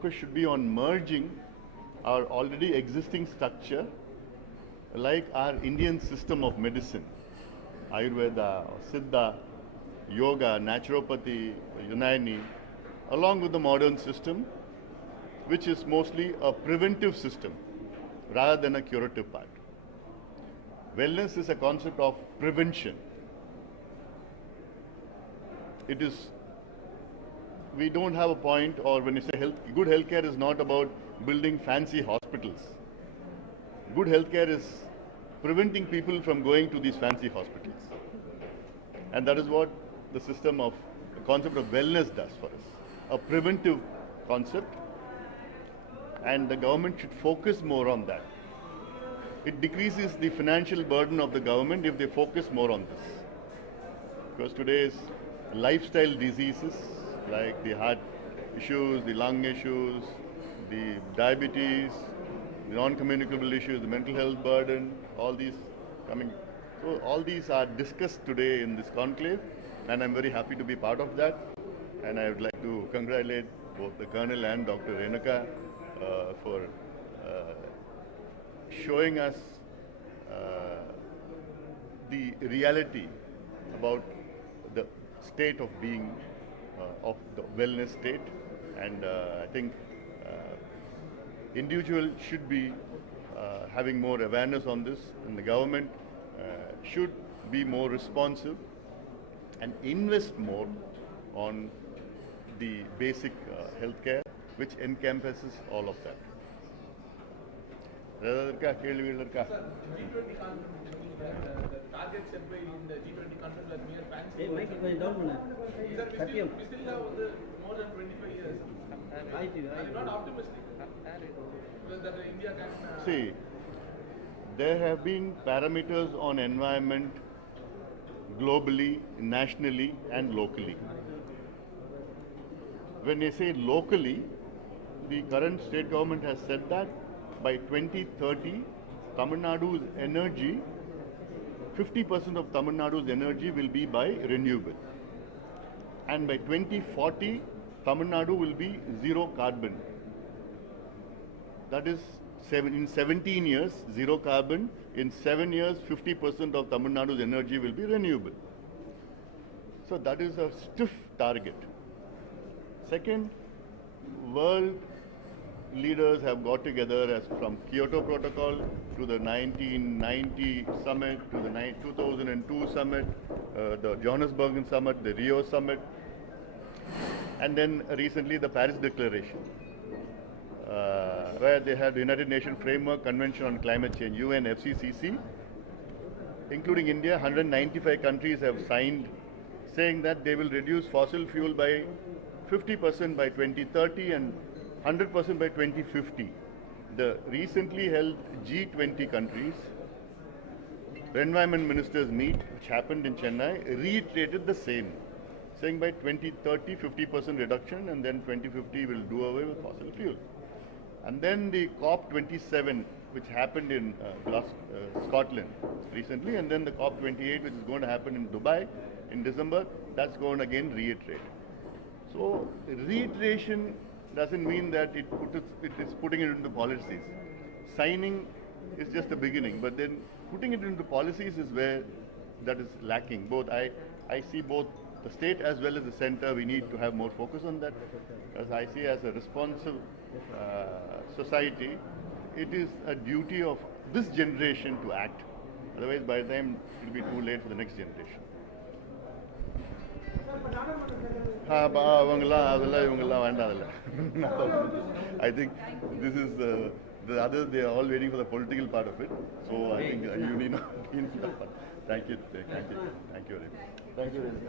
focus should be on merging our already existing structure, like our Indian system of medicine, Ayurveda, Siddha, Yoga, Naturopathy, Unani, along with the modern system, which is mostly a preventive system rather than a curative part. Wellness is a concept of prevention. It is, we don't have a point, or when you say good healthcare is not about building fancy hospitals. Good healthcare is preventing people from going to these fancy hospitals. And that is what the system of, the concept of wellness does for us. A preventive concept, and the government should focus more on that. It decreases the financial burden of the government if they focus more on this. Because today's lifestyle diseases like the heart issues, the lung issues, the diabetes, the non-communicable issues, the mental health burden, all these coming. So all these are discussed today in this conclave, and I'm very happy to be part of that. And I would like to congratulate both the Colonel and Dr. Renuka for showing us the reality about the state of being of the wellness state. And I think individuals should be having more awareness on this, and the government should be more responsive and invest more on the basic healthcare, which encompasses all of that. G20 target set by the G20 conference are mere fancy. Sir, we still have more than 25 years. Are you not optimistic that India can... See, there have been parameters on environment globally, nationally and locally. When they say locally, the current state government has said that by 2030, Tamil Nadu's energy, 50% of Tamil Nadu's energy will be by renewable. And by 2040, Tamil Nadu will be zero carbon. That is, in 17 years, zero carbon. In 7 years, 50% of Tamil Nadu's energy will be renewable. So that is a stiff target. Second, world leaders have got together, as from Kyoto Protocol to the 1990 summit, to the 2002 summit, the Johannesburg summit, the Rio summit, and then recently the Paris Declaration, where they had the United Nations Framework Convention on Climate Change, UNFCCC, including India. 195 countries have signed, saying that they will reduce fossil fuel by 50% by 2030 and 100% by 2050. The recently held G20 countries, the environment ministers meet, which happened in Chennai, reiterated the same, saying by 2030, 50% reduction, and then 2050 will do away with fossil fuel. And then the COP27, which happened in Scotland recently, and then the COP28, which is going to happen in Dubai in December, that's going to again reiterate. So reiteration doesn't mean that it is putting it into policies. Signing is just the beginning, but then putting it into policies is where that is lacking. Both I see both the state as well as the center, we need to have more focus on that. As I see, as a responsive society, it is a duty of this generation to act. Otherwise, by the time it will be too late for the next generation. I think this is the others, they are all waiting for the political part of it. So I think you need not be in that part. Thank you. Thank you. Thank you very much. Thank you very much.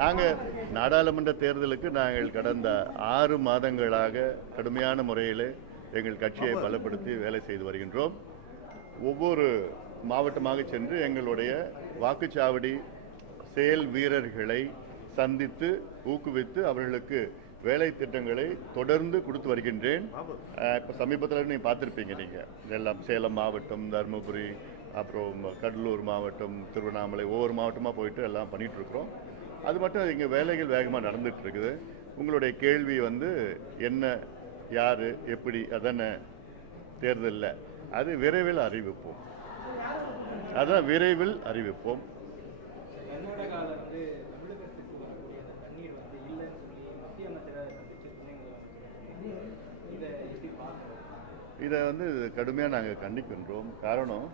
நாங்கள் நாடாளுமன்ற தேர்தலுக்கு நாங்கள் கடந்த 6 மாதங்களாக கடுமையான முறையில் எங்கள் கட்சியை பலப்படுத்தி வேலை செய்து வருகின்றோம். ஒவ்வொரு மாவட்டமாக சென்று எங்களுடைய வாக்குச்சாவடி செயல் வீரர்களை சந்தித்து ஊக்குவித்து அவர்களுக்கு வேலை திட்டங்களை தொடர்ந்து கொடுத்து வருகின்றேன். இப்போ சமீபத்தில் நீங்கள் பார்த்துருப்பீங்க, நீங்கள் எல்லாம் சேலம் மாவட்டம், தருமபுரி, அப்புறம் கடலூர் மாவட்டம், திருவண்ணாமலை, ஒவ்வொரு மாவட்டமாக போயிட்டு எல்லாம் பண்ணிகிட்ருக்குறோம். அது மட்டும் இங்கே வேலைகள் வேகமாக நடந்துகிட்ருக்குது. உங்களுடைய கேள்வி வந்து என்ன, யார், எப்படி, அதான தேர்தலில் அது விரைவில் அறிவிப்போம். அதான் விரைவில் அறிவிப்போம். இதை வந்து கடுமையாக நாங்கள் கண்டிக்கின்றோம். காரணம்,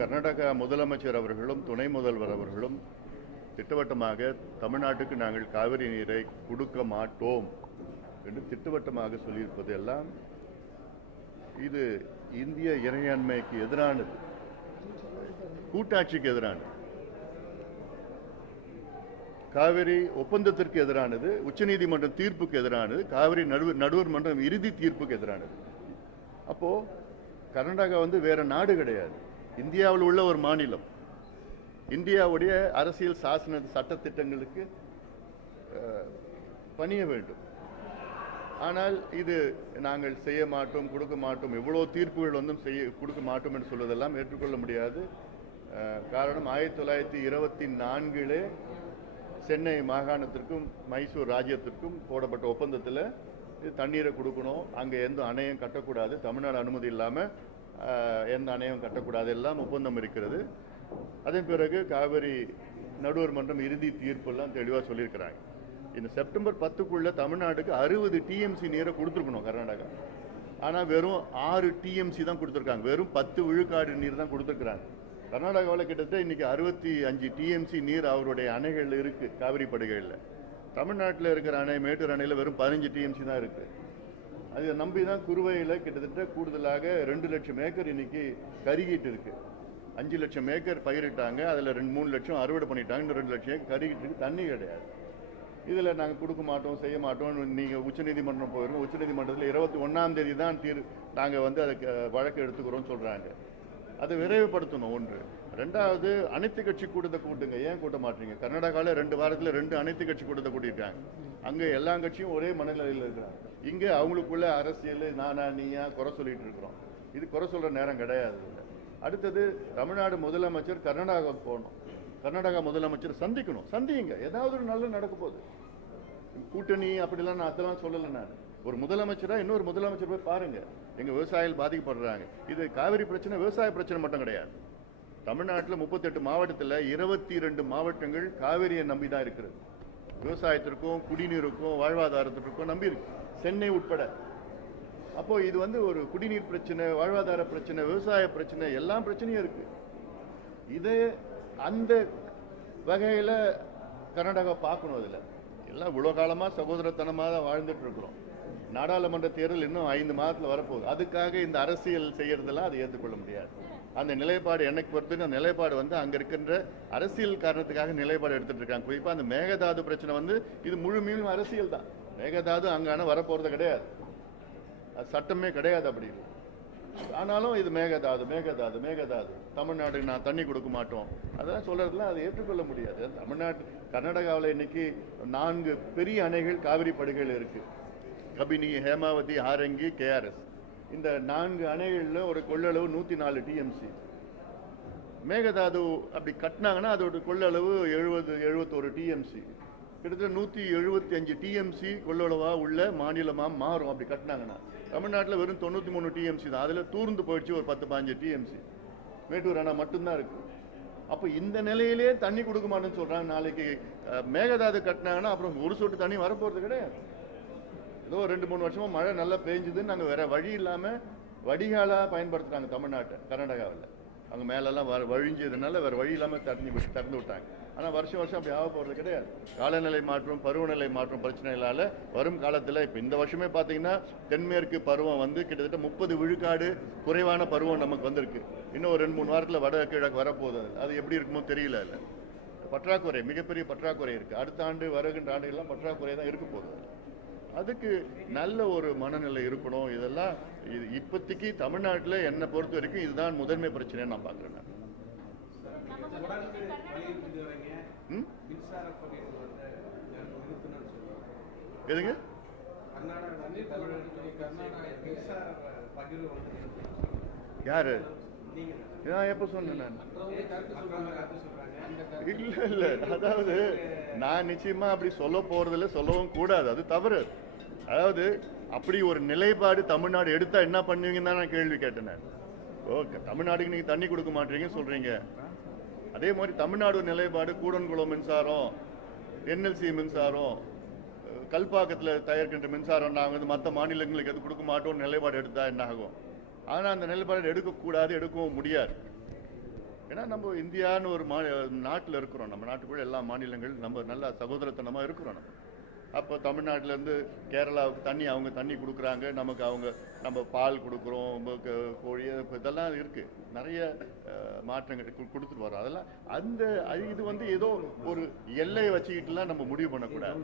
கர்நாடகா முதலமைச்சர் அவர்களும் துணை முதல்வர் அவர்களும் திட்டவட்டமாக தமிழ்நாட்டுக்கு நாங்கள் காவிரி நீரை கொடுக்க மாட்டோம் என்று திட்டவட்டமாக சொல்லியிருப்பது எல்லாம் இது இந்திய இறையாண்மைக்கு எதிரானது, கூட்டாட்சிக்கு எதிரானது, காவிரி ஒப்பந்தத்திற்கு எதிரானது, உச்சநீதிமன்ற தீர்ப்புக்கு எதிரானது, காவிரி நடுவர் மன்றம் இறுதி தீர்ப்புக்கு எதிரானது. அப்போ கர்நாடகா வந்து வேற நாடு கிடையாது, இந்தியாவில் உள்ள ஒரு மாநிலம். இந்தியாவுடைய அரசியல் சாசன சட்டத்திட்டங்களுக்கு பணிய வேண்டும். ஆனால் இது நாங்கள் செய்ய மாட்டோம், கொடுக்க மாட்டோம், எவ்வளோ தீர்ப்புகள் வந்தும் கொடுக்க மாட்டோம் என்று சொல்வதெல்லாம் ஏற்றுக்கொள்ள முடியாது. காரணம், 1924 சென்னை மாகாணத்திற்கும் மைசூர் ராஜ்யத்திற்கும் போடப்பட்ட ஒப்பந்தத்தில் தண்ணீரை கொடுக்கணும், அங்கே எந்த அணையும் கட்டக்கூடாது, தமிழ்நாடு அனுமதி இல்லாமல் எந்த அணையும் கட்டக்கூடாது, எல்லாம் ஒப்பந்தம் இருக்கிறது. அதன் பிறகு காவிரி நடுவர் மன்றம் இறுதி தீர்ப்பெல்லாம் தெளிவாக சொல்லியிருக்கிறாங்க. இந்த செப்டம்பர் 10க்குள்ள தமிழ்நாட்டுக்கு 60 டிஎம்சி நீரை கொடுத்துருக்கணும் கர்நாடகா. ஆனால் வெறும் 6 டிஎம்சி தான் கொடுத்துருக்காங்க, வெறும் 10 விழுக்காடு நீர் தான் கொடுத்துருக்குறாங்க. கர்நாடகாவில் கிட்டத்தட்ட இன்னைக்கு 65 டிஎம்சி நீர் அவருடைய அணைகள் இருக்கு, காவிரி படுகையில். தமிழ்நாட்டில் இருக்கிற அணை, மேட்டூர் அணையில் வெறும் 15 டிஎம்சி தான் இருக்கு. அதை நம்பி தான் குறுவையில் கிட்டத்தட்ட கூடுதலாக 2 லட்சம் ஏக்கர் இன்னைக்கு கருகிட்டு இருக்கு. 5 லட்சம் ஏக்கர் பயிரிட்டாங்க, அதில் 2-3 லட்சம் அறுவடை பண்ணிட்டாங்க, இன்னும் 2 லட்சம் ஏக்கர் கருகிட்டு இருக்கு, தண்ணி கிடையாது. இதில் நாங்கள் கொடுக்க மாட்டோம், செய்ய மாட்டோம். நீங்கள் உச்சநீதிமன்றம் போயிருக்கோம், உச்சநீதிமன்றத்தில் 21ஆம் தேதி தான் நாங்கள் வந்து அதுக்கு வழக்கு எடுத்துக்கிறோம்னு சொல்கிறாங்க. அதை விரைவுபடுத்தணும். ஒன்று. ரெண்டாவது, அனைத்து கட்சி கூட்டத்தை கூட்டுங்க. ஏன் கூட்ட மாட்டீங்க? கர்நாடகாவில் 2 வாரத்தில் 2 அனைத்து கட்சி கூட்டத்தை கூட்டியிருக்காங்க. அங்கே எல்லா கட்சியும் ஒரே மனநிலையில் இருக்கிறாங்க. இங்கே அவங்களுக்குள்ள அரசியல் நானா நீயா குறை சொல்லிட்டு இருக்கிறோம். இது குறை சொல்கிற நேரம் கிடையாது. அடுத்தது, தமிழ்நாடு முதலமைச்சர் கர்நாடகாவுக்கு போகணும், கர்நாடகா முதலமைச்சர் சந்திக்கணும். சந்திங்க, ஏதாவது ஒரு நல்ல நடக்க போகுது. கூட்டணி அப்படிலாம் நான் அதெல்லாம் சொல்லலை. நான் ஒரு முதலமைச்சராக இன்னொரு முதலமைச்சர் போய் பாருங்க, எங்கள் விவசாயிகள் பாதிக்கப்படுறாங்க. இது காவிரி பிரச்சனை விவசாய பிரச்சனை மட்டும் கிடையாது. தமிழ்நாட்டில் 38 மாவட்டத்தில் 22 மாவட்டங்கள் காவிரியை நம்பி தான் இருக்கிறது. விவசாயத்திற்கும் குடிநீருக்கும் வாழ்வாதாரத்திற்கும் நம்பி இருக்கு, சென்னை உட்பட. அப்போ இது வந்து ஒரு குடிநீர் பிரச்சனை, வாழ்வாதார பிரச்சனை, விவசாய பிரச்சனை, எல்லா பிரச்சனையும் இருக்கு. இது அந்த வகையில் கர்நாடகா பார்க்கணும். அதில் எல்லாம் இவ்வளோ காலமாக சகோதரத்தனமாக தான் வாழ்ந்துட்டு இருக்கிறோம். நாடாளுமன்ற தேர்தல் இன்னும் 5 மாதத்தில் வரப்போகுது. அதுக்காக இந்த அரசியல் செய்யறதெல்லாம் அதை ஏற்றுக்கொள்ள முடியாது. அந்த நிலைப்பாடு எனக்கு பொறுத்து, அந்த நிலைப்பாடு வந்து அங்கே இருக்கின்ற அரசியல் காரணத்துக்காக நிலைப்பாடு எடுத்துட்டு இருக்காங்க. குறிப்பாக அந்த மேகதாது பிரச்சனை வந்து இது முழுமையும் அரசியல் தான். மேகதாது அங்கான வரப்போறது கிடையாது, அது சட்டமே கிடையாது அப்படி. ஆனாலும் இது மேகதாது மேகதாது மேகதாது, தமிழ்நாட்டுக்கு நான் தண்ணி கொடுக்க மாட்டோம், அதெல்லாம் சொல்றதுலாம் அதை ஏற்றுக்கொள்ள முடியாது. தமிழ்நாட்டு கர்நாடகாவில் இன்னைக்கு 4 பெரிய அணைகள் காவிரி படுகைகள் இருக்கு. கபினி, ஹேமாவதி, ஆரங்கி, கேஆர்எஸ். இந்த 4 அணைகளில் ஒரு கொள்ளளவு 104 டிஎம்சி. மேகதாது அப்படி கட்டினாங்கன்னா அதோட கொள்ளளவு 71 டிஎம்சி. கிட்டத்தட்ட 175 டிஎம்சி கொள்ளளவா உள்ள மாநிலமா மாறும் அப்படி கட்டினாங்கன்னா. தமிழ்நாட்டில் வெறும் 93 டிஎம்சி தான். அதில் தூர்ந்து போயிடுச்சு ஒரு 10-15 டிஎம்சி. மேட்டூர் அணை மட்டும்தான் இருக்கு. அப்போ இந்த நிலையிலே தண்ணி கொடுக்க மாட்டேன்னு சொல்றாங்க. நாளைக்கு மேகதாது கட்டினாங்கன்னா அப்புறம் ஒரு சொட்டு தண்ணி வரப்போறது கிடையாது. ஏதோ 2-3 வருஷமா மழை நல்லா பெஞ்சுதுன்னு நாங்கள் வேற வழி இல்லாமல் வடிகாலாக பயன்படுத்துறாங்க தமிழ்நாட்டை. கர்நாடகாவில் அங்கே மேலெல்லாம் வழிஞ்சதுனால வேற வழி இல்லாமல் திறந்து விட்டாங்க. ஆனால் வருஷம் அப்படி ஆக போகிறது கிடையாது. காலநிலை மாற்றம், பருவநிலை மாற்றம் பிரச்சனைகளால் வரும் காலத்தில் இப்போ இந்த வருஷமே பார்த்தீங்கன்னா தென்மேற்கு பருவம் வந்து கிட்டத்தட்ட 30 விழுக்காடு குறைவான பருவம் நமக்கு வந்திருக்கு. இன்னும் ஒரு 2-3 வாரத்தில் வட கிழக்கு வரப்போகுது. அது எப்படி இருக்குமோ தெரியல. இல்லை, பற்றாக்குறை, மிகப்பெரிய பற்றாக்குறை இருக்குது. அடுத்த ஆண்டு வருகின்ற ஆண்டுகள்லாம் பற்றாக்குறை தான் இருக்க போகுது. அதுக்கு நல்ல ஒரு மனநிலை இருக்கணும். இதெல்லாம் இப்போதைக்கு தமிழ்நாட்டில் என்னை பொறுத்த வரைக்கும் இதுதான் முதன்மை பிரச்சனைன்னு நான் பார்க்குறேன். எதுங்க? யாரு? நான் எப்ப சொன்னேன்? நான் இல்ல அதாவது நான் நிச்சயமா அப்படி சொல்ல போறதில்ல, சொல்லவும் கூடாது, அது தவறு. அதாவது அப்படி ஒரு நிலைப்பாடு தமிழ்நாடு எடுத்தா என்ன பண்ணுவீங்கன்னு தான் நான் கேள்வி கேட்டேன். ஓகே, தமிழ்நாடுக்கு நீங்க தண்ணி கொடுக்க மாட்டீங்கன்னு சொல்றீங்க. அதே மாதிரி தமிழ்நாடு நிலைப்பாடு கூடன்குளம் மின்சாரம், என்எல்சி மின்சாரம், கல்பாக்கத்தில் தயாரிக்கின்ற மின்சாரம் நாங்கள் வந்து மற்ற மாநிலங்களுக்கு எது கொடுக்க மாட்டோம் நிலைப்பாடு எடுத்தா என்ன ஆகும்? ஆனால் அந்த நிலைப்பாடு எடுக்கக்கூடாது, எடுக்கவும் முடியாது. ஏன்னா நம்ம இந்தியான்னு ஒரு நாட்டில் இருக்கிறோம், நம்ம நாட்டுக்குள்ள எல்லா மாநிலங்கள் நம்ம நல்ல சகோதரத்தனமாக இருக்கிறோம். நம்ம அப்போ தமிழ்நாட்டிலேருந்து கேரளாவுக்கு தண்ணி அவங்க தண்ணி கொடுக்குறாங்க, நமக்கு நம்ம பால் கொடுக்குறோம், கோழி, இதெல்லாம் இருக்குது, நிறைய மாற்றங்கள் கொடுத்துட்டு வரோம். அதெல்லாம் இது வந்து ஏதோ ஒரு எல்லையை வச்சுக்கிட்டுலாம் நம்ம முடிவு பண்ணக்கூடாது.